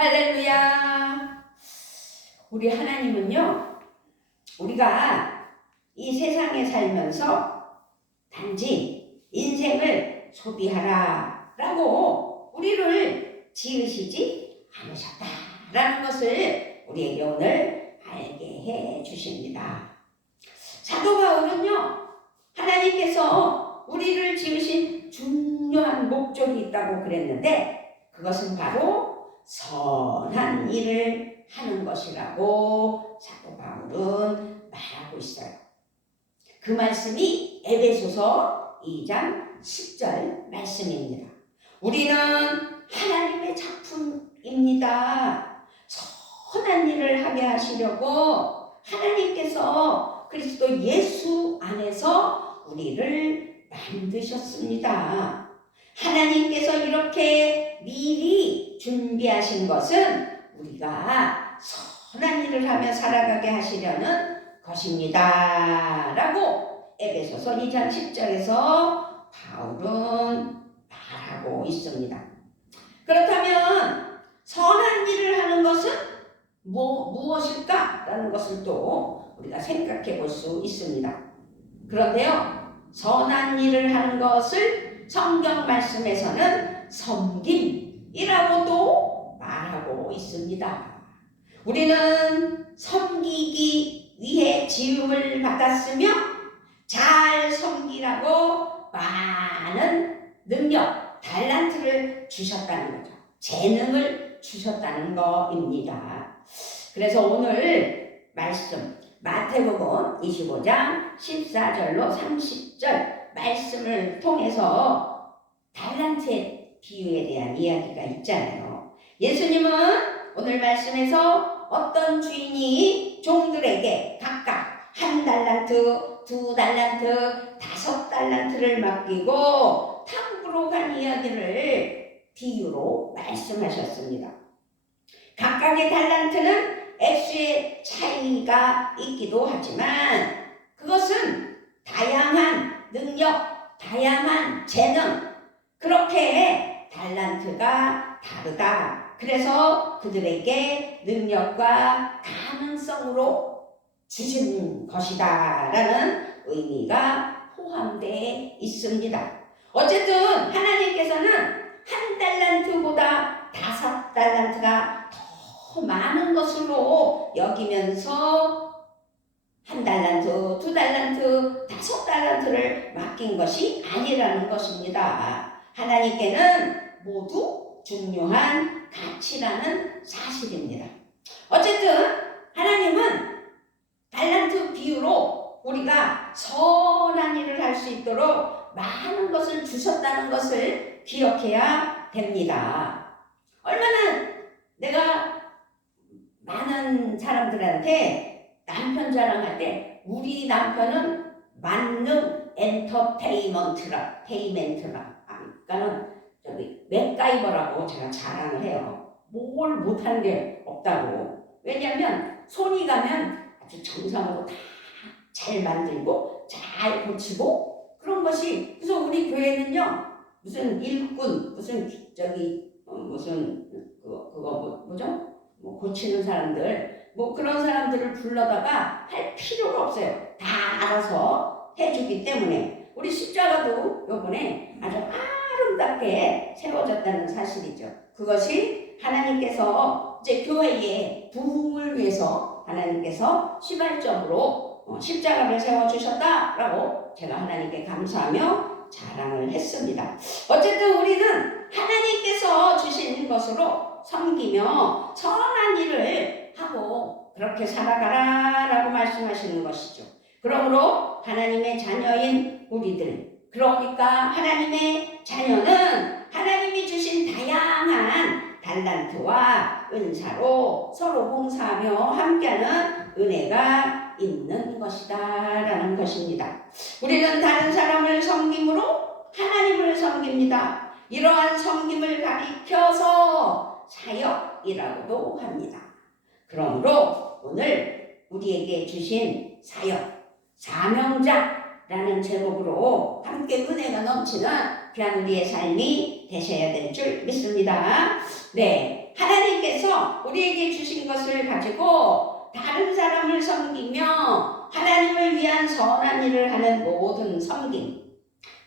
할렐루야. 우리 하나님은요, 우리가 이 세상에 살면서 단지 인생을 소비하라 라고 우리를 지으시지 않으셨다라는 것을 우리에게 오늘 알게 해 주십니다. 사도 바울은요, 하나님께서 우리를 지으신 중요한 목적이 있다고 그랬는데, 그것은 바로 선한 일을 하는 것이라고 사도 바울은 말하고 있어요. 그 말씀이 에베소서 2장 10절 말씀입니다. 우리는 하나님의 작품입니다. 선한 일을 하게 하시려고 하나님께서 그리스도 예수 안에서 우리를 만드셨습니다. 하나님께서 이렇게 미리 준비하신 것은 우리가 선한 일을 하며 살아가게 하시려는 것입니다 라고 에베소서 2장 10절에서 바울은 말하고 있습니다. 그렇다면 선한 일을 하는 것은 무엇일까? 라는 것을 또 우리가 생각해 볼 수 있습니다. 그런데요, 선한 일을 하는 것을 성경 말씀에서는 섬김이라고도 말하고 있습니다. 우리는 섬기기 위해 지음을 받았으며 잘 섬기라고 많은 능력, 달란트를 주셨다는 거죠. 재능을 주셨다는 것입니다. 그래서 오늘 말씀 마태복음 25장 14절로 30절 말씀을 통해서 달란트의 비유에 대한 이야기가 있잖아요. 예수님은 오늘 말씀에서 어떤 주인이 종들에게 각각 1달란트, 2달란트, 5달란트를 맡기고 탕구로 간 이야기를 비유로 말씀하셨습니다. 각각의 달란트는 액수의 차이가 있기도 하지만 그것은 다양한 능력, 다양한 재능, 그렇게 달란트가 다르다. 그래서 그들에게 능력과 가능성으로 주신 것이다 라는 의미가 포함되어 있습니다. 어쨌든 하나님께서는 1달란트보다 5달란트가 더 많은 것으로 여기면서 1달란트, 2달란트, 5달란트를 맡긴 것이 아니라는 것입니다. 하나님께는 모두 중요한 가치라는 사실입니다. 어쨌든 하나님은 달란트 비유로 우리가 선한 일을 할 수 있도록 많은 것을 주셨다는 것을 기억해야 됩니다. 얼마나 내가 많은 사람들한테 남편 자랑할 때 우리 남편은 만능 엔터테인먼트라 그러니까는 저기 맥가이버라고 제가 자랑을 해요. 뭘 못하는 게 없다고. 왜냐하면 손이 가면 아주 정성으로 다 잘 만들고 잘 고치고 그런 것이. 그래서 우리 교회는요, 무슨 일꾼, 무슨 저기 무슨 그거 뭐죠? 뭐 고치는 사람들, 뭐 그런 사람들을 불러다가 할 필요가 없어요. 다 알아서 해주기 때문에 우리 십자가도 요번에 아주 아름답게 세워졌다는 사실이죠. 그것이 하나님께서 이제 교회의 부흥을 위해서 하나님께서 시발점으로 십자가를 세워주셨다라고 제가 하나님께 감사하며 자랑을 했습니다. 어쨌든 우리는 하나님께서 주신 것으로 섬기며 선한 일을 하고 그렇게 살아가라 라고 말씀하시는 것이죠. 그러므로 하나님의 자녀인 우리들, 그러니까 하나님의 자녀는 하나님이 주신 다양한 달란트와 은사로 서로 봉사하며 함께하는 은혜가 있는 것이다 라는 것입니다. 우리는 다른 사람을 섬김으로 하나님을 섬깁니다. 이러한 섬김을 가리켜서 사역이라고도 합니다. 그러므로 오늘 우리에게 주신 사역, 사명자라는 제목으로 함께 은혜가 넘치는 귀한 우리의 삶이 되셔야 될 줄 믿습니다. 네, 이제 하나님께서 우리에게 주신 것을 가지고 다른 사람을 섬기며 하나님을 위한 선한 일을 하는 모든 섬김,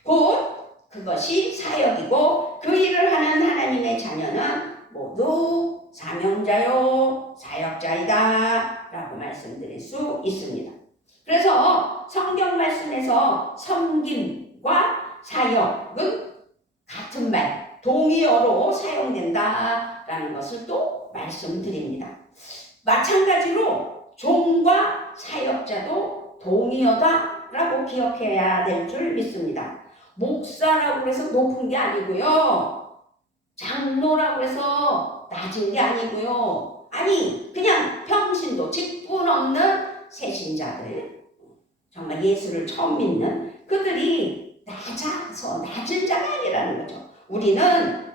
곧 그것이 사역이고 그 일을 하는 하나님의 자녀는 모두 사명자요 사역자이다 라고 말씀드릴 수 있습니다. 그래서 성경 말씀에서 섬김과 사역은 같은 말, 동의어로 사용된다라는 것을 또 말씀드립니다. 마찬가지로 종과 사역자도 동의어다라고 기억해야 될 줄 믿습니다. 목사라고 해서 높은 게 아니고요. 장로라고 해서 낮은 게 아니고요. 아니, 그냥 평신도 직분 없는 새신자들, 정말 예수를 처음 믿는 그들이 낮아서 낮은 자가 아니라는 거죠. 우리는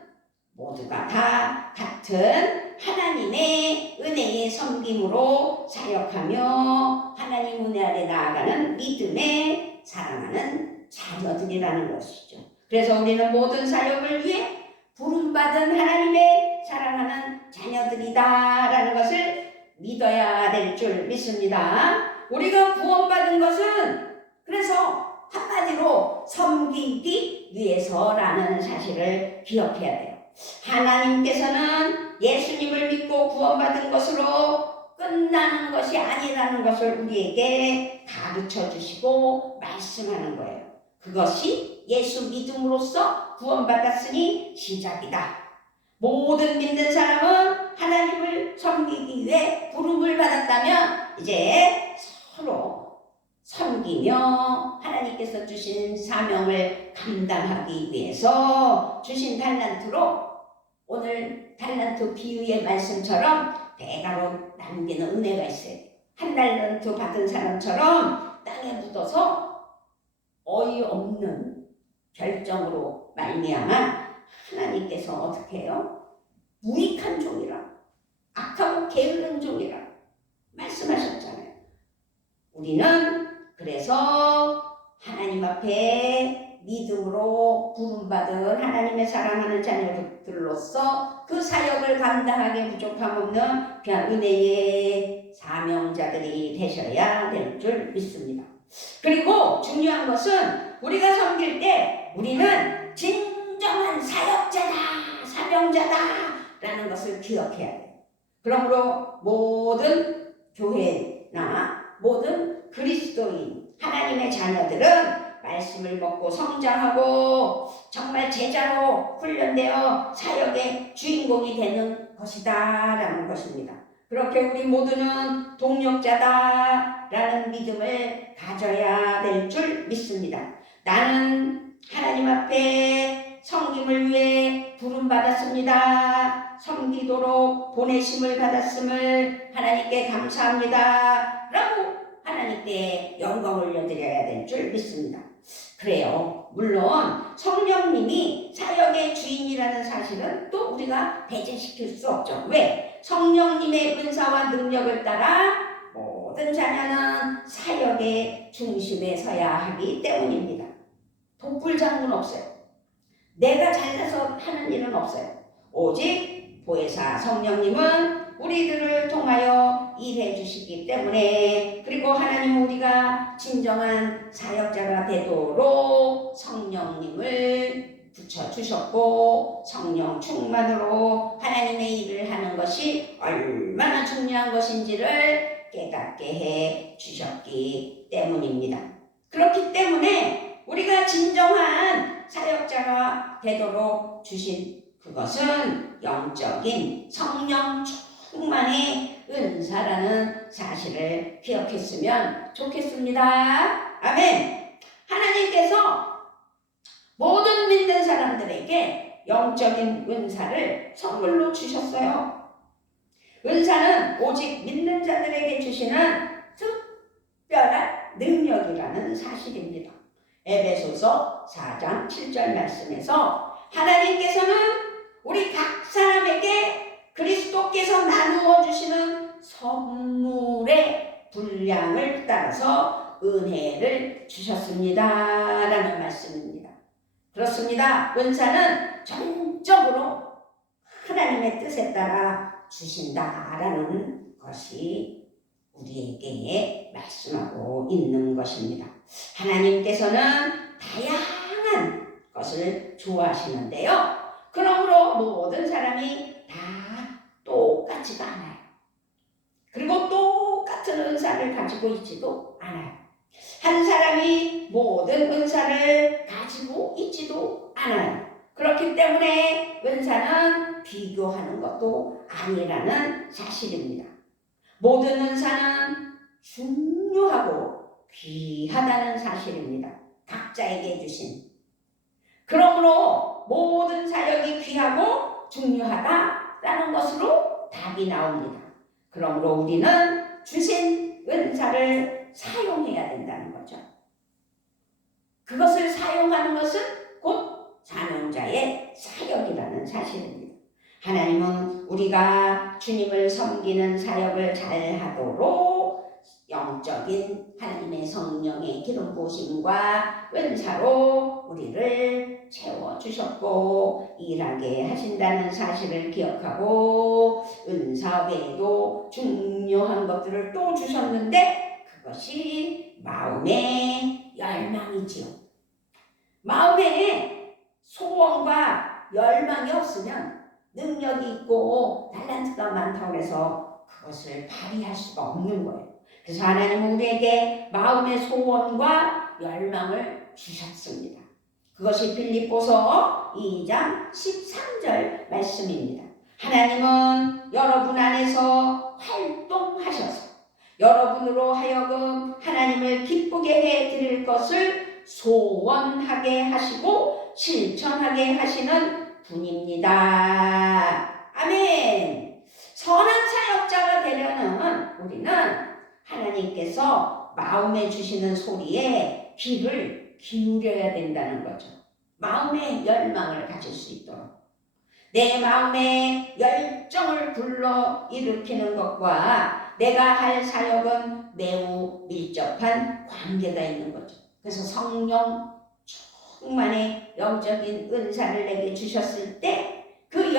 모두가 다 같은 하나님의 은혜의 섬김으로 사역하며 하나님 은혜 아래 나아가는 믿음에 사랑하는 자녀들이라는 것이죠. 그래서 우리는 모든 사역을 위해 부름받은 하나님의 사랑하는 자녀들이다라는 것을 믿어야 될 줄 믿습니다. 우리가 구원받은 것은 그래서 한마디로 섬기기 위해서라는 사실을 기억해야 돼요. 하나님께서는 예수님을 믿고 구원받은 것으로 끝나는 것이 아니라는 것을 우리에게 가르쳐 주시고 말씀하는 거예요. 그것이 예수 믿음으로써 구원받았으니 시작이다. 모든 믿는 사람은 하나님을 섬기기 위해 부름을 받았다면 이제 서로 섬기며 하나님께서 주신 사명을 감당하기 위해서 주신 달란트로, 오늘 달란트 비유의 말씀처럼 대가로 남기는 은혜가 있어요. 한 달란트 받은 사람처럼 땅에 묻어서 어이없는 결정으로 말미암아 하나님께서 어떻게 해요? 무익한 종이라, 악하고 게으른 종이라 말씀하셨잖아요. 우리는 그래서 하나님 앞에 믿음으로 부름받은 하나님의 사랑하는 자녀들로서 그 사역을 감당하기에 부족함 없는 그냥 은혜의 사명자들이 되셔야 될 줄 믿습니다. 그리고 중요한 것은 우리가 섬길 때 우리는 진정한 사역자다, 사명자다라는 것을 기억해야 돼요. 그러므로 모든 교회나 모든 그리스도인, 하나님의 자녀들은 말씀을 먹고 성장하고 정말 제자로 훈련되어 사역의 주인공이 되는 것이다 라는 것입니다. 그렇게 우리 모두는 동력자다라는 믿음을 가져야 될 줄 믿습니다. 나는 하나님 앞에 섬김을 위해 부름받았습니다. 섬기도록 보내심을 받았음을 하나님께 감사합니다 라고 하나님께 영광을 올려드려야 될 줄 믿습니다. 그래요. 물론 성령님이 사역의 주인이라는 사실은 또 우리가 배제시킬 수 없죠. 왜? 성령님의 은사와 능력을 따라 모든 자녀는 사역의 중심에 서야 하기 때문입니다. 독불장군 없어요. 내가 잘나서 하는 일은 없어요. 오직 보혜사 성령님은 우리들을 통하여 일해 주시기 때문에, 그리고 하나님은 우리가 진정한 사역자가 되도록 성령님을 붙여주셨고 성령 충만으로 하나님의 일을 하는 것이 얼마나 중요한 것인지를 깨닫게 해 주셨기 때문입니다. 그렇기 때문에 우리가 진정한 사역자가 되도록 주신 그것은 영적인 성령 충만의 은사라는 사실을 기억했으면 좋겠습니다. 아멘. 하나님께서 모든 믿는 사람들에게 영적인 은사를 선물로 주셨어요. 은사는 오직 믿는 자들에게 주시는 특별한 능력이라는 사실입니다. 에베소서 4장 7절 말씀에서 하나님께서는 우리 각 사람에게 그리스도께서 나누어 주시는 선물의 분량을 따라서 은혜를 주셨습니다 라는 말씀입니다. 그렇습니다. 은사는 전적으로 하나님의 뜻에 따라 주신다라는 것이 우리에게 말씀하고 있는 것입니다. 하나님께서는 다양한 것을 좋아하시는데요. 그러므로 모든 사람이 다 똑같지가 않아요. 그리고 똑같은 은사를 가지고 있지도 않아요. 한 사람이 모든 은사를 가지고 있지도 않아요. 그렇기 때문에 은사는 비교하는 것도 아니라는 사실입니다. 모든 은사는 중요하고 귀하다는 사실입니다. 각자에게 주신. 그러므로 모든 사역이 귀하고 중요하다라는 것으로 답이 나옵니다. 그러므로 우리는 주신 은사를 사용해야 된다는 거죠. 그것을 사용하는 것은 곧 사명자의 사역이라는 사실입니다. 하나님은 우리가 주님을 섬기는 사역을 잘하도록 영적인 하나님의 성령의 기름 부으심과 은사로 우리를 채워주셨고 일하게 하신다는 사실을 기억하고 은사 외에도 중요한 것들을 또 주셨는데 그것이 마음의 열망이지요. 마음에 소원과 열망이 없으면 능력이 있고 달란트가 많다고 해서 그것을 발휘할 수가 없는 거예요. 그래서 하나님은 우리에게 마음의 소원과 열망을 주셨습니다. 그것이 빌립보서 2장 13절 말씀입니다. 하나님은 여러분 안에서 활동하셔서 여러분으로 하여금 하나님을 기쁘게 해드릴 것을 소원하게 하시고 실천하게 하시는 분입니다. 아멘. 선한 사역자가 되려는 우리는 하나님께서 마음에 주시는 소리에 귀를 기울여야 된다는 거죠. 마음의 열망을 가질 수 있도록. 내 마음에 열정을 불러 일으키는 것과 내가 할 사역은 매우 밀접한 관계가 있는 거죠. 그래서 성령 충만의 영적인 은사를 내게 주셨을 때 그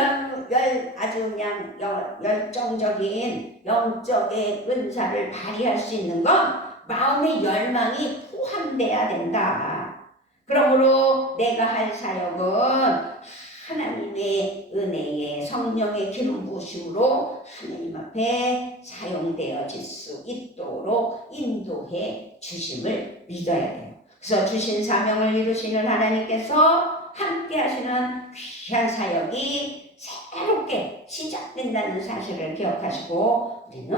아주 그냥 열정적인 영적의 은사를 발휘할 수 있는 건 마음의 열망이 포함돼야 된다. 그러므로 내가 할 사역은 하나님의 은혜의 성령의 기름 부으심으로 하나님 앞에 사용되어질 수 있도록 인도해 주심을 믿어야 돼요. 그래서 주신 사명을 이루시는 하나님께서 함께 하시는 귀한 사역이 새롭게 시작된다는 사실을 기억하시고 우리는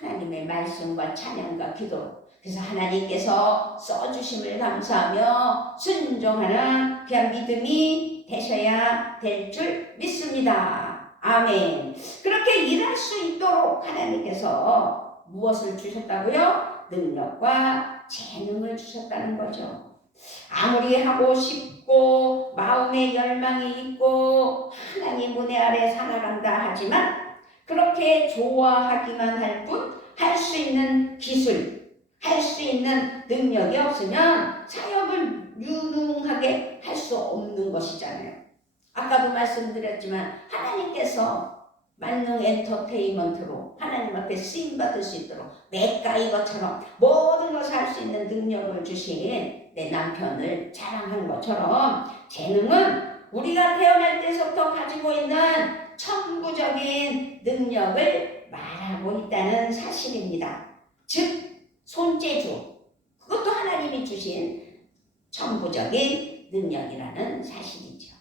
하나님의 말씀과 찬양과 기도 그래서 하나님께서 써주심을 감사하며 순종하는 귀한 믿음이 되셔야 될 줄 믿습니다. 아멘. 그렇게 일할 수 있도록 하나님께서 무엇을 주셨다고요? 능력과 재능을 주셨다는 거죠. 아무리 하고 싶고 마음의 열망이 있고 하나님 은혜 아래 살아간다 하지만 그렇게 좋아하기만 할 뿐 할 수 있는 기술, 할 수 있는 능력이 없으면 사역을 유능하게 할 수 없는 것이잖아요. 아까도 말씀드렸지만 하나님께서 만능 엔터테인먼트로 하나님 앞에 쓰임받을 수 있도록 맥가이버처럼 모든 것을 할 수 있는 능력을 주신 내 남편을 자랑한 것처럼 재능은 우리가 태어날 때부터 가지고 있는 천부적인 능력을 말하고 있다는 사실입니다. 즉 손재주 그것도 하나님이 주신 천부적인 능력이라는 사실이죠.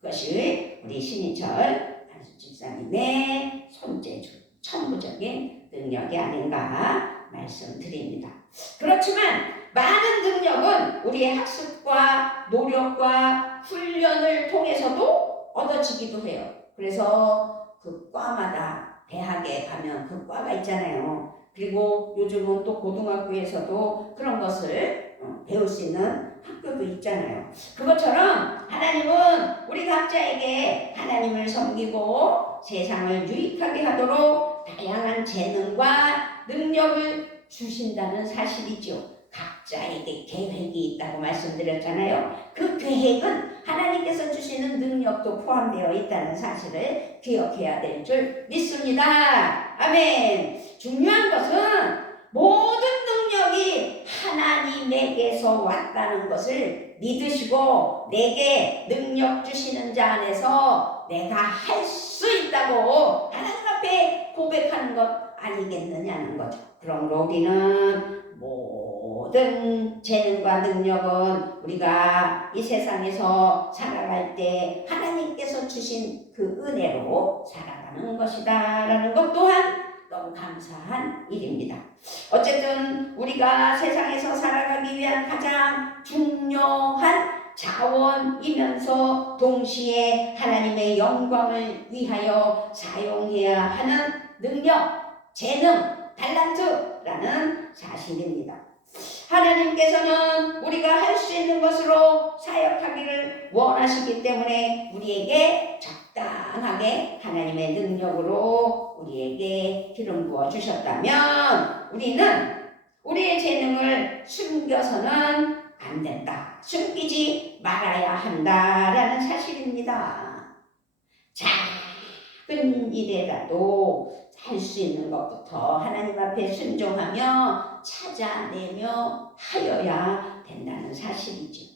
그것이 우리 신인철 집사님의 손재주 천부적인 능력이 아닌가 말씀드립니다. 그렇지만 많은 능력은 우리의 학습과 노력과 훈련을 통해서도 얻어지기도 해요. 그래서 그 과마다 대학에 가면 그 과가 있잖아요. 그리고 요즘은 또 고등학교에서도 그런 것을 배울 수 있는 학교도 있잖아요. 그것처럼 하나님은 우리 각자에게 하나님을 섬기고 세상을 유익하게 하도록 다양한 재능과 능력을 주신다는 사실이죠. 각자에게 계획이 있다고 말씀드렸잖아요. 그 계획은 하나님께서 주시는 능력도 포함되어 있다는 사실을 기억해야 될 줄 믿습니다. 아멘. 중요한 것은 모든 능력이 하나님에게서 왔다는 것을 믿으시고 내게 능력 주시는 자 안에서 내가 할 수 있다고 하나님 앞에 고백하는 것 아니겠느냐는 거죠. 그러므로 우리는 모든 재능과 능력은 우리가 이 세상에서 살아갈 때 하나님께서 주신 그 은혜로 살아가는 것이다 라는 것 또한 너무 감사한 일입니다. 어쨌든 우리가 세상에서 살아가기 위한 가장 중요한 자원이면서 동시에 하나님의 영광을 위하여 사용해야 하는 능력, 재능, 달란트라는 사실입니다. 하나님께서는 우리가 할 수 있는 것으로 사역하기를 원하시기 때문에 우리에게 적당하게 하나님의 능력으로 우리에게 기름 부어 주셨다면 우리는 우리의 재능을 숨겨서는 안 된다. 숨기지 말아야 한다라는 사실입니다. 작은 일이라도 할 수 있는 것부터 하나님 앞에 순종하며 찾아내며 하여야 된다는 사실이죠.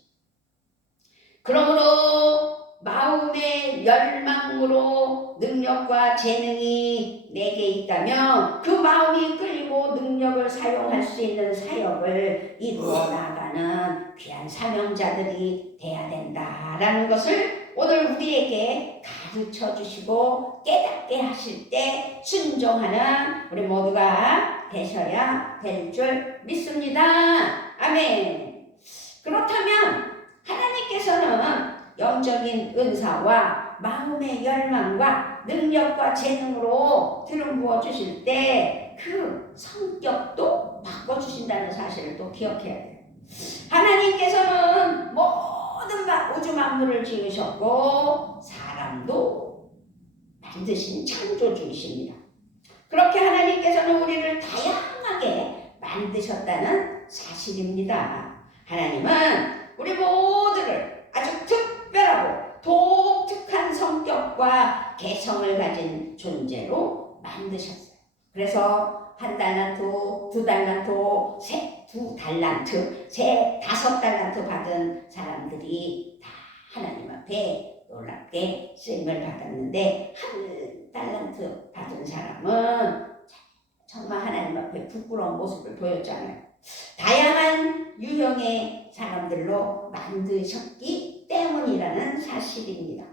그러므로 마음의 열망으로 능력과 재능이 내게 있다면 그 마음이 끌리고 능력을 사용할 수 있는 사역을 이루어 나가는 귀한 사명자들이 돼야 된다라는 것을 오늘 우리에게 가르쳐 주시고 깨닫게 하실 때 순종하는 우리 모두가 되셔야 될 줄 믿습니다. 아멘. 그렇다면 하나님께서는 영적인 은사와 마음의 열망과 능력과 재능으로 기름 부어 주실 때 그 성격도 바꿔주신다는 사실을 또 기억해야 돼요. 하나님께서는 모든 우주 만물을 지으셨고 사람도 만드신 창조주이십니다. 그렇게 하나님께서는 우리를 다양하게 만드셨다는 사실입니다. 하나님은 우리 모두를 아주 특별하고 독특한 성격과 개성을 가진 존재로 만드셨어요. 그래서 1달란트, 2달란트, 2달란트, 5달란트 받은 사람들이 다 하나님 앞에 놀랍게 쓰임을 받았는데 1달란트 받은 사람은 정말 하나님 앞에 부끄러운 모습을 보였잖아요. 다양한 유형의 사람들로 만드셨기 때문이라는 사실입니다.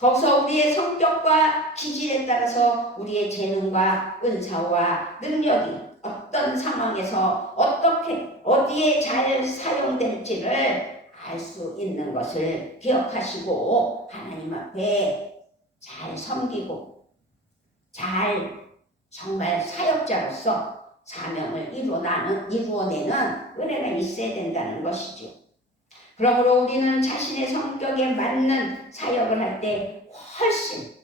거기서 우리의 성격과 기질에 따라서 우리의 재능과 은사와 능력이 어떤 상황에서 어떻게 어디에 잘 사용될지를 알 수 있는 것을 기억하시고 하나님 앞에 잘 섬기고 잘 정말 사역자로서 사명을 이루어내는 은혜가 있어야 된다는 것이죠. 그러므로 우리는 자신의 성격에 맞는 사역을 할 때 훨씬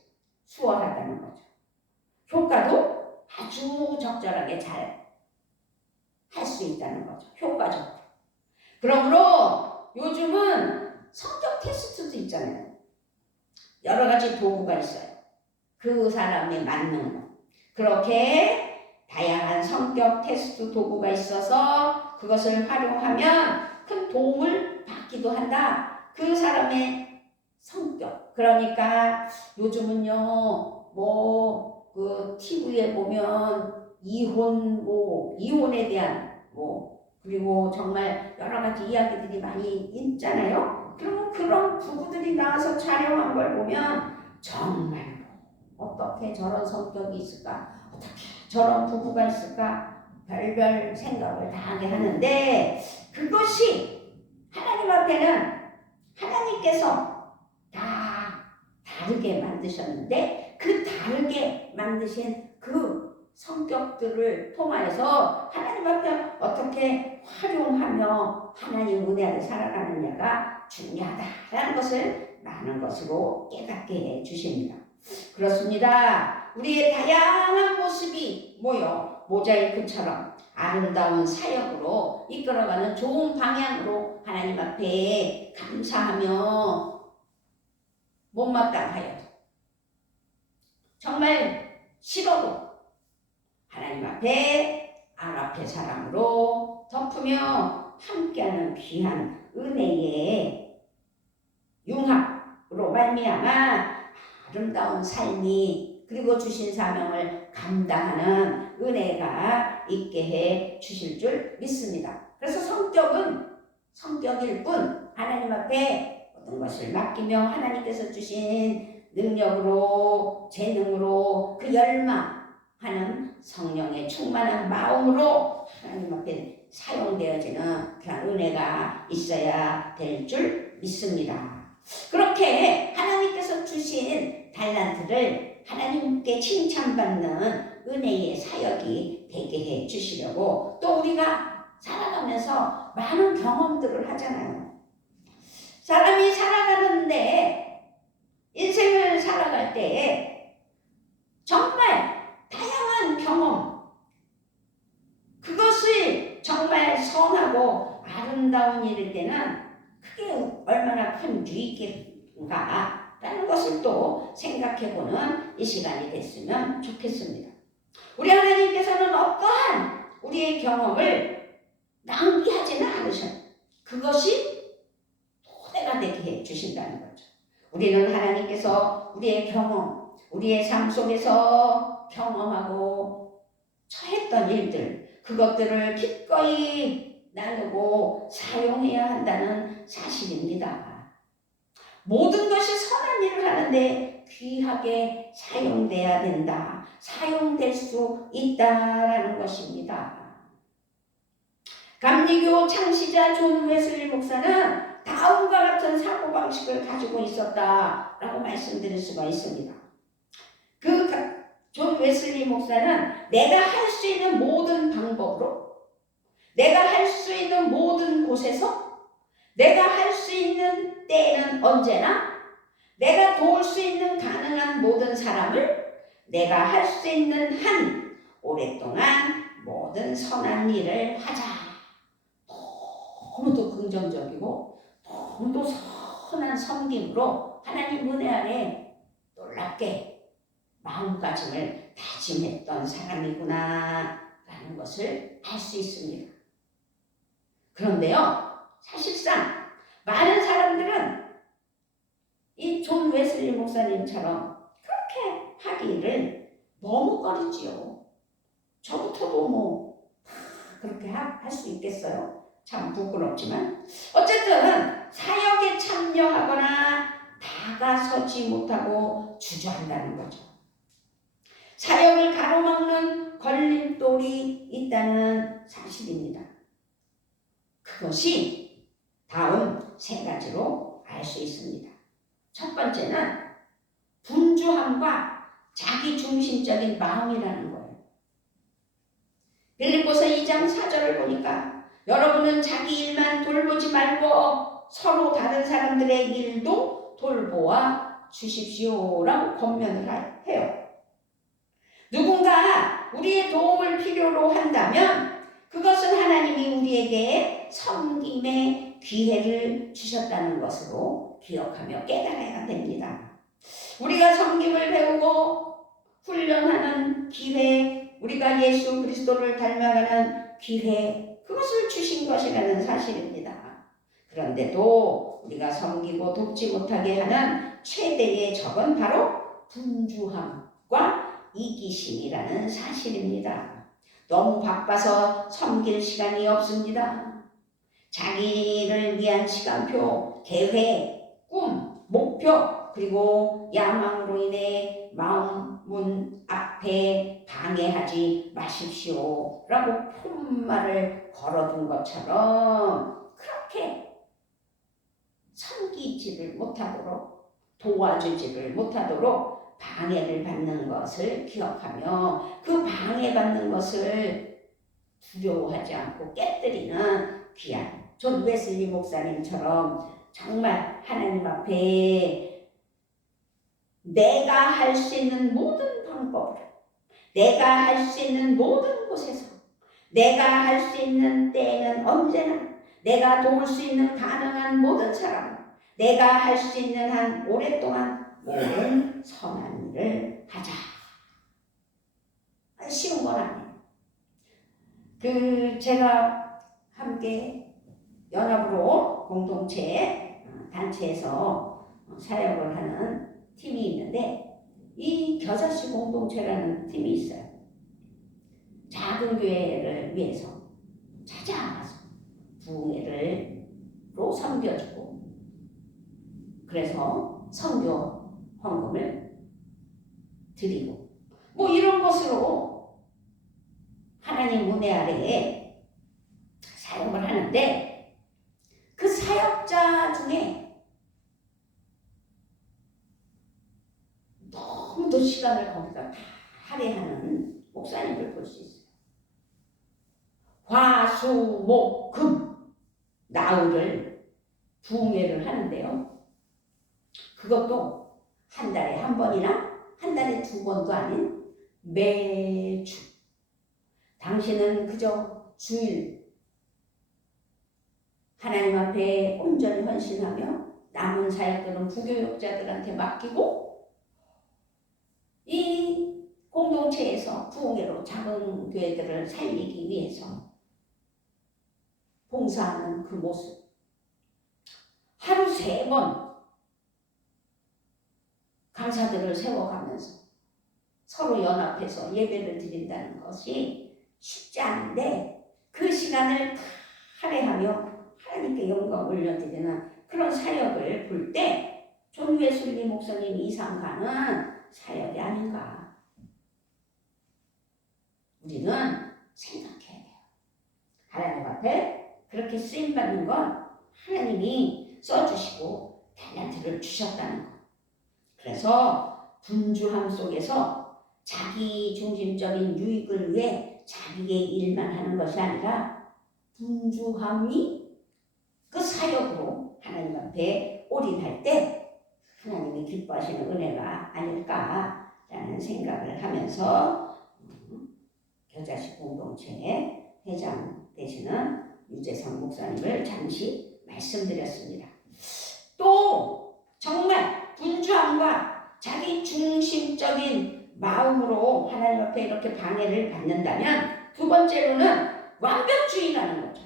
수월하다는 거죠. 효과도 아주 적절하게 잘 할 수 있다는 거죠. 효과적으로. 그러므로 요즘은 성격 테스트도 있잖아요. 여러 가지 도구가 있어요. 그 사람에 맞는 거. 그렇게 다양한 성격 테스트 도구가 있어서 그것을 활용하면 큰 도움을 받기도 한다. 그 사람의 성격. 그러니까 요즘은요, 그 TV에 보면 이혼에 대한 그리고 정말 여러 가지 이야기들이 많이 있잖아요. 그러면 그런 부부들이 나와서 촬영한 걸 보면 정말 어떻게 저런 성격이 있을까? 어떻게 저런 부부가 있을까? 별별 생각을 다 하게 하는데 그것이 하나님 앞에는 하나님께서 다 다르게 만드셨는데 그 다르게 만드신 그 성격들을 통하여서 하나님 앞에 어떻게 활용하며 하나님 은혜를 살아가느냐가 중요하다라는 것을 많은 것으로 깨닫게 해 주십니다. 그렇습니다. 우리의 다양한 모습이 모여 모자이크처럼 아름다운 사역으로 이끌어가는 좋은 방향으로 하나님 앞에 감사하며 못마땅하여도 정말 싫어도 하나님 앞에 아가페 사랑으로 덮으며 함께하는 귀한 은혜의 융합으로 말미암아 아름다운 삶이 그리고 주신 사명을 감당하는 은혜가 있게 해 주실 줄 믿습니다. 그래서 성격은 성격일 뿐 하나님 앞에 모든 것을 맡기며 하나님께서 주신 능력으로 재능으로 그 열망하는 성령의 충만한 마음으로 하나님 앞에 사용되어지는 그런 은혜가 있어야 될 줄 믿습니다. 그렇게 하나님께서 주신 달란트를 하나님께 칭찬받는 은혜의 사역이 되게 해 주시려고 또 우리가 살아가면서 많은 경험들을 하잖아요. 사람이 살아가는데 인생을 살아갈 때 정말 다양한 경험 그것을 정말 선하고 아름다운 일일 때는 그게 얼마나 큰 유익인가 라는 것을 또 생각해보는 이 시간이 됐으면 좋겠습니다. 우리 하나님께서는 어떠한 우리의 경험을 낭비하지는 않으셔요. 그것이 토대가 되게 해주신다는 거죠. 우리는 하나님께서 우리의 경험, 우리의 삶 속에서 경험하고 처했던 일들 그것들을 기꺼이 나누고 사용해야 한다는 사실입니다. 모든 것이 선한 일을 하는데 귀하게 사용돼야 된다. 사용될 수 있다라는 것입니다. 감리교 창시자 존 웨슬리 목사는 다음과 같은 사고방식을 가지고 있었다라고 말씀드릴 수가 있습니다. 존 웨슬리 목사는 내가 할 수 있는 모든 방법으로 내가 할 수 있는 모든 곳에서 내가 할 수 있는 때에는 언제나 내가 도울 수 있는 가능한 모든 사람을 내가 할 수 있는 한 오랫동안 모든 선한 일을 하자. 너무도 긍정적이고 너무도 선한 섬김으로 하나님 은혜 안에 놀랍게 마음가짐을 다짐했던 사람이구나 라는 것을 알 수 있습니다. 그런데요, 사실상 많은 사람들은 이 존 웨슬리 목사님처럼 그렇게 하기를 머뭇거리지요. 저부터도 그렇게 할 수 있겠어요? 참 부끄럽지만 어쨌든 사역에 참여하거나 다가서지 못하고 주저한다는 거죠. 사역을 가로막는 걸림돌이 있다는 사실입니다. 그것이 다음 세 가지로 알 수 있습니다. 첫 번째는 분주함과 자기중심적인 마음이라는 거예요. 빌립보서 2장 4절을 보니까 여러분은 자기 일만 돌보지 말고 서로 다른 사람들의 일도 돌보아 주십시오라고 권면을 해요. 누군가 우리의 도움을 필요로 한다면 그것은 하나님이 우리에게 섬김의 기회를 주셨다는 것으로 기억하며 깨달아야 됩니다. 우리가 섬김을 배우고 훈련하는 기회, 우리가 예수 그리스도를 닮아가는 기회, 그것을 주신 것이라는 사실입니다. 그런데도 우리가 섬기고 돕지 못하게 하는 최대의 적은 바로 분주함과 이기심이라는 사실입니다. 너무 바빠서 섬길 시간이 없습니다. 자기를 위한 시간표, 계획, 꿈, 목표, 그리고 야망으로 인해 마음 문 앞에 방해하지 마십시오 라고 푯말을 걸어둔 것처럼 그렇게 섬기지를 못하도록 도와주지를 못하도록 방해를 받는 것을 기억하며 그 방해받는 것을 두려워하지 않고 깨뜨리는 귀한 존 웨슬리 목사님처럼 정말 하나님 앞에 내가 할 수 있는 모든 방법으로 내가 할 수 있는 모든 곳에서 내가 할 수 있는 때에는 언제나 내가 도울 수 있는 가능한 모든 사람 내가 할 수 있는 한 오랫동안 옳은 선한 일을 하자. 쉬운 건 아니에요. 제가 함께 연합으로 공동체 단체에서 사역을 하는 팀이 있는데 이 겨자씨 공동체라는 팀이 있어요. 작은 교회를 위해서 찾아가서 부흥회로 섬겨주고 그래서 선교 헌금을 드리고 뭐 이런 것으로 하나님 은혜 아래에 사역을 하는데 그 사역자 중에 너무도 시간을 거기다 다 할애하는 목사님을 볼 수 있어요. 화, 수, 목, 금, 나흘을 부흥회를 하는데요. 그것도 한 달에 한 번이나 한 달에 두 번도 아닌 매주. 당신은 그저 주일 하나님 앞에 온전히 헌신하며 남은 사역들은 부교육자들한테 맡기고 이 공동체에서 부흥회로 작은 교회들을 살리기 위해서 봉사하는 그 모습. 하루 3번 강사들을 세워가면서 서로 연합해서 예배를 드린다는 것이 쉽지 않은데 그 시간을 다 할애하며 하나님께 영광 올려드리는 그런 사역을 볼 때 존 웨슬리 목사님 이상 가는 사역이 아닌가. 우리는 생각해야 돼요. 하나님 앞에 그렇게 쓰임받는 건 하나님이 써주시고 탤런트를 주셨다는 것. 그래서 분주함 속에서 자기 중심적인 유익을 위해 자기의 일만 하는 것이 아니라 분주함이 그 사역으로 하나님 앞에 올인할 때 하나님이 기뻐하시는 은혜가 아닐까라는 생각을 하면서 겨자씨 공동체의 회장 되시는 유재성 목사님을 잠시 말씀드렸습니다. 또 정말 분주함과 자기 중심적인 마음으로 하나님 앞에 이렇게 방해를 받는다면 두 번째로는 완벽주의라는 거죠.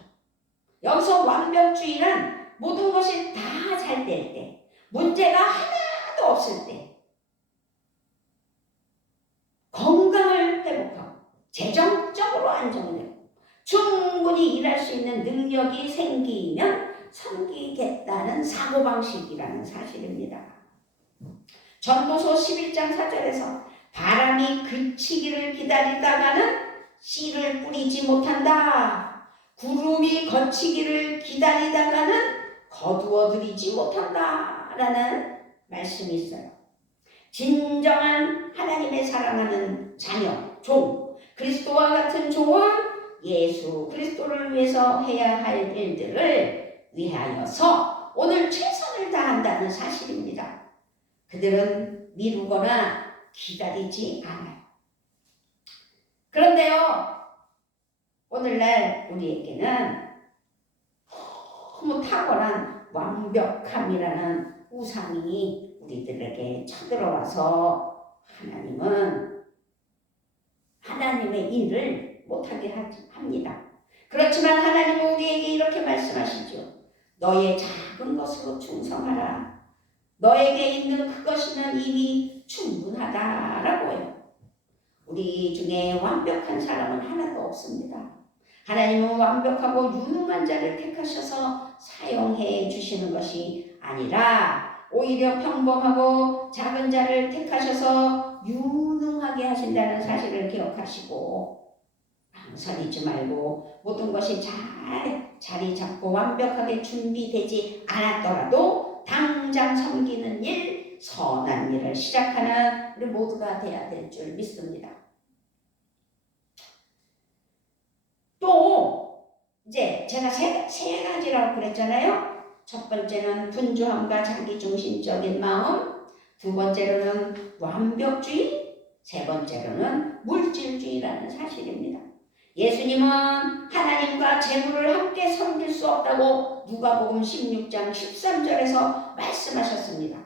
여기서 완벽주의는 모든 것이 다 잘 될 때, 문제가 하나도 없을 때, 건강을 회복하고 재정적으로 안정되고 충분히 일할 수 있는 능력이 생기면 섬기겠다는 사고방식이라는 사실입니다. 전도서 11장 4절에서 바람이 그치기를 기다리다가는 씨를 뿌리지 못한다. 구름이 거치기를 기다리다가는 거두어들이지 못한다. 라는 말씀이 있어요. 진정한 하나님의 사랑하는 자녀, 종, 그리스도와 같은 종은 예수 그리스도를 위해서 해야 할 일들을 위하여서 오늘 최선을 다한다는 사실입니다. 그들은 미루거나 기다리지 않아요. 그런데요, 오늘날 우리에게는 너무 탁월한 완벽함이라는 우상이 우리들에게 쳐들어와서 하나님은 하나님의 일을 못하게 합니다. 그렇지만 하나님은 우리에게 이렇게 말씀하시죠. 너의 작은 것으로 충성하라. 너에게 있는 그것이면 이미 충분하다라고 해요. 우리 중에 완벽한 사람은 하나도 없습니다. 하나님은 완벽하고 유능한 자를 택하셔서 사용해 주시는 것이 아니라 오히려 평범하고 작은 자를 택하셔서 유능하게 하신다는 사실을 기억하시고 망설이지 말고 모든 것이 잘 자리 잡고 완벽하게 준비되지 않았더라도 당장 섬기는 일, 선한 일을 시작하는 우리 모두가 되어야 될 줄 믿습니다. 또 이제 제가 세 가지라고 그랬잖아요. 첫 번째는 분주함과 자기중심적인 마음, 두 번째로는 완벽주의, 세 번째로는 물질주의라는 사실입니다. 예수님은 하나님과 재물을 함께 섬길 수 없다고 누가복음 16장 13절에서 말씀하셨습니다.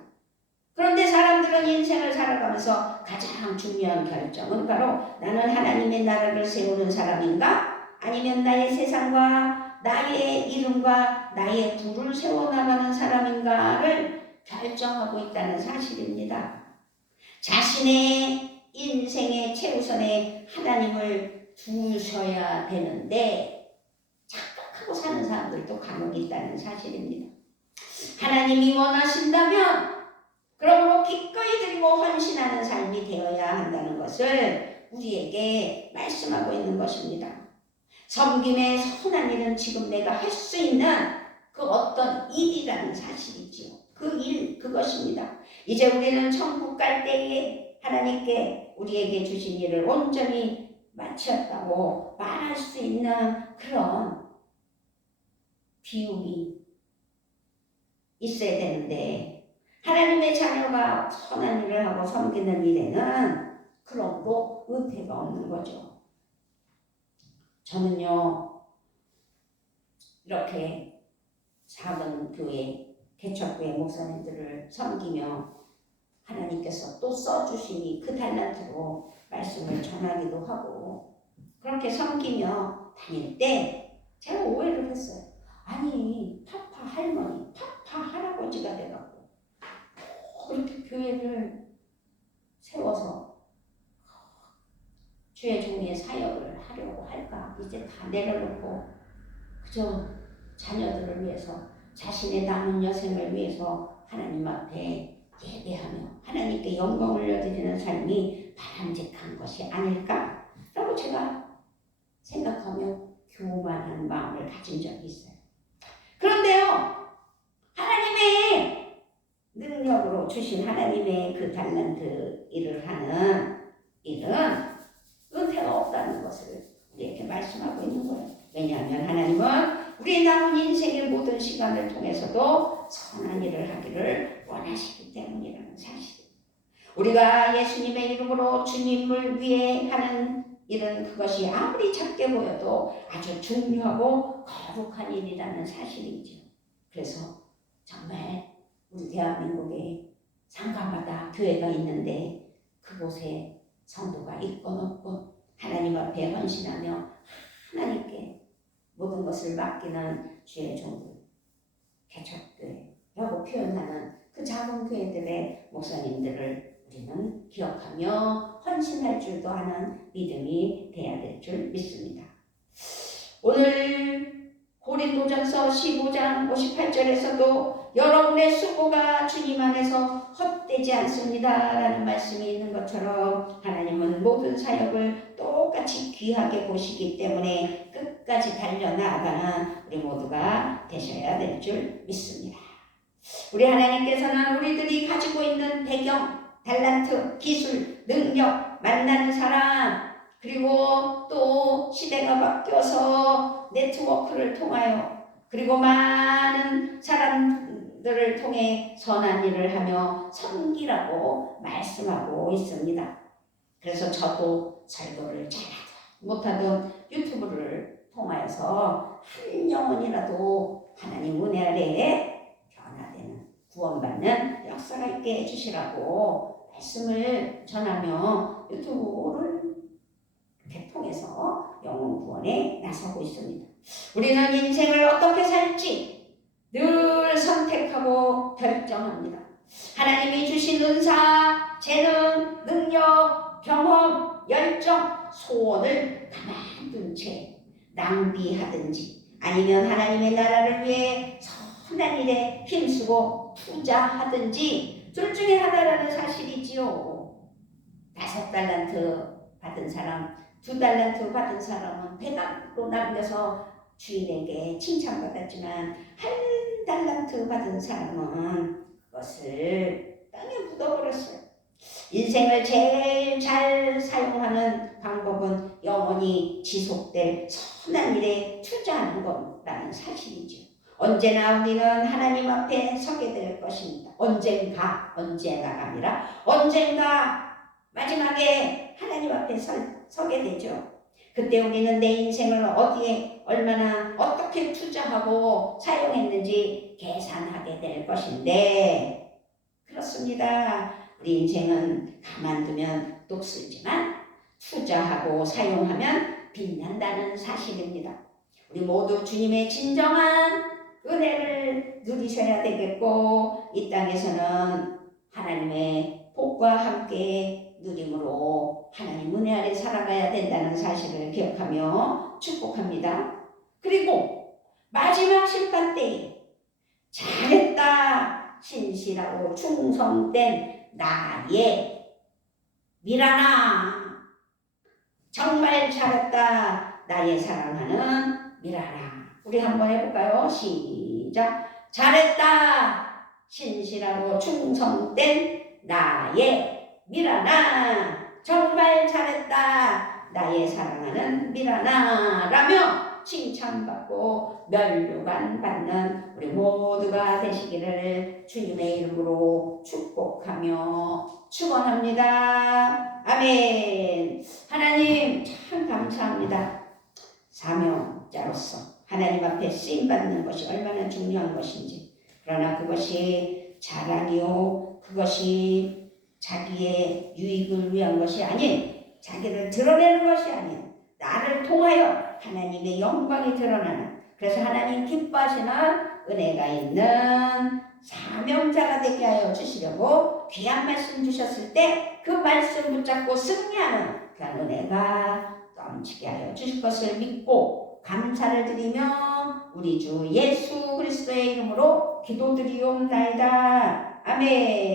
그런데 사람들은 인생을 살아가면서 가장 중요한 결정은 바로 나는 하나님의 나라를 세우는 사람인가? 아니면 나의 세상과 나의 이름과 나의 부를 세워나가는 사람인가를 결정하고 있다는 사실입니다. 자신의 인생의 최우선에 하나님을 두셔야 되는데 착각하고 사는 사람들도 간혹 있다는 사실입니다. 하나님이 원하신다면 그러므로 기꺼이 드리고 헌신하는 삶이 되어야 한다는 것을 우리에게 말씀하고 있는 것입니다. 섬김의 선한 일은 지금 내가 할 수 있는 그 어떤 일이라는 사실이지요. 그 일, 그것입니다. 이제 우리는 천국 갈 때에 하나님께 우리에게 주신 일을 온전히 마쳤다고 말할 수 있는 그런 비움이 있어야 되는데 하나님의 자녀가 선한 일을 하고 섬기는 일에는 그러므로 은혜가 없는 거죠. 저는요 이렇게 작은 교회, 개척교회 목사님들을 섬기며 하나님께서 또 써주시니 그 달란트로 말씀을 전하기도 하고 그렇게 섬기며 다닐 때 제가 오해를 했어요. 아니 파파 할머니, 파파 할아버지가 돼갖고 그렇게 교회를 세워서 주의 종의 사역을 하려고 할까? 이제 다 내려놓고 그저 자녀들을 위해서 자신의 남은 여생을 위해서 하나님 앞에 예배하며 하나님께 영광을 올려드리는 삶이 바람직한 것이 아닐까? 라고 제가 생각하며 교만한 마음을 가진 적이 있어요. 그런데요 하나님의 능력으로 주신 하나님의 그 달란트 일을 하는 일은 은혜가 없다는 것을 우리에게 말씀하고 있는 거예요. 왜냐하면 하나님은 우리의 남은 인생의 모든 시간을 통해서도 선한 일을 하기를 원하시기 때문이라는 사실입니다. 우리가 예수님의 이름으로 주님을 위해 하는 일은 그것이 아무리 작게 보여도 아주 중요하고 거룩한 일이라는 사실이죠. 그래서 정말 우리 대한민국에 상가마다 교회가 있는데 그곳에 성도가 있건 없건 하나님 앞에 헌신하며 하나님께 모든 것을 맡기는 주의 종들, 개척교회라고 표현하는 그 작은 교회들의 목사님들을 우리는 기억하며 헌신할 줄도 아는 믿음이 돼야 될 줄 믿습니다. 오늘 고린도전서 15장 58절에서도 여러분의 수고가 주님 안에서 헛되지 않습니다 라는 말씀이 있는 것처럼 하나님은 모든 사역을 똑같이 귀하게 보시기 때문에 끝까지 달려나가는 우리 모두가 되셔야 될 줄 믿습니다. 우리 하나님께서는 우리들이 가지고 있는 배경, 달란트, 기술, 능력, 만나는 사람 그리고 또 시대가 바뀌어서 네트워크를 통하여 그리고 많은 사람들을 통해 선한 일을 하며 섬기라고 말씀하고 있습니다. 그래서 저도 설교를 잘하든 못하든 유튜브를 통하여서 한 영혼이라도 하나님 은혜 아래에 변화되는 구원받는 역사가 있게 해주시라고 말씀을 전하며 유튜브를 이렇게 통해서 영혼 구원에 나서고 있습니다. 우리는 인생을 어떻게 살지 늘 선택하고 결정합니다. 하나님이 주신 은사, 재능, 능력, 경험, 열정, 소원을 가만둔 채 낭비하든지 아니면 하나님의 나라를 위해 선한 일에 힘쓰고 투자하든지 둘 중에 하나라는 사실이지요. 5달란트 받은 사람, 2달란트 받은 사람은 배당으로 남겨서 주인에게 칭찬받았지만 1달란트 받은 사람은 그것을 땅에 묻어버렸어요. 인생을 제일 잘 사용하는 방법은 영원히 지속될 선한 일에 투자하는 것이라는 사실이죠. 언제나 우리는 하나님 앞에 서게 될 것입니다. 언젠가가 아니라 언젠가 마지막에 하나님 앞에 서게 되죠. 그때 우리는 내 인생을 어디에 얼마나 어떻게 투자하고 사용했는지 계산하게 될 것인데 그렇습니다. 우리 인생은 가만두면 녹슬지만 투자하고 사용하면 빛난다는 사실입니다. 우리 모두 주님의 진정한 은혜를 누리셔야 되겠고 이 땅에서는 하나님의 복과 함께 누림으로 하나님 은혜 아래 살아가야 된다는 사실을 기억하며 축복합니다. 그리고 마지막 심판 때에 잘했다 신실하고 충성된 나의 미라나 정말 잘했다 나의 사랑하는 미라나 우리 한번 해볼까요? 시작. 잘했다 신실하고 충성된 나의 미라나 정말 잘했다 나의 사랑하는 미라나 라며 칭찬받고 면류관 받는 우리 모두가 되시기를 주님의 이름으로 축복하며 축원합니다. 아멘. 하나님 참 감사합니다. 사명자로서 하나님 앞에 쓰임받는 것이 얼마나 중요한 것인지 그러나 그것이 자랑이요 그것이 자기의 유익을 위한 것이 아닌 자기를 드러내는 것이 아닌 나를 통하여 하나님의 영광이 드러나는 그래서 하나님 기뻐하시는 은혜가 있는 사명자가 되게 하여 주시려고 귀한 말씀 주셨을 때 그 말씀 붙잡고 승리하는 그런 은혜가 넘치게 하여 주실 것을 믿고 감사를 드리며 우리 주 예수 그리스도의 이름으로 기도드리옵나이다. 아멘.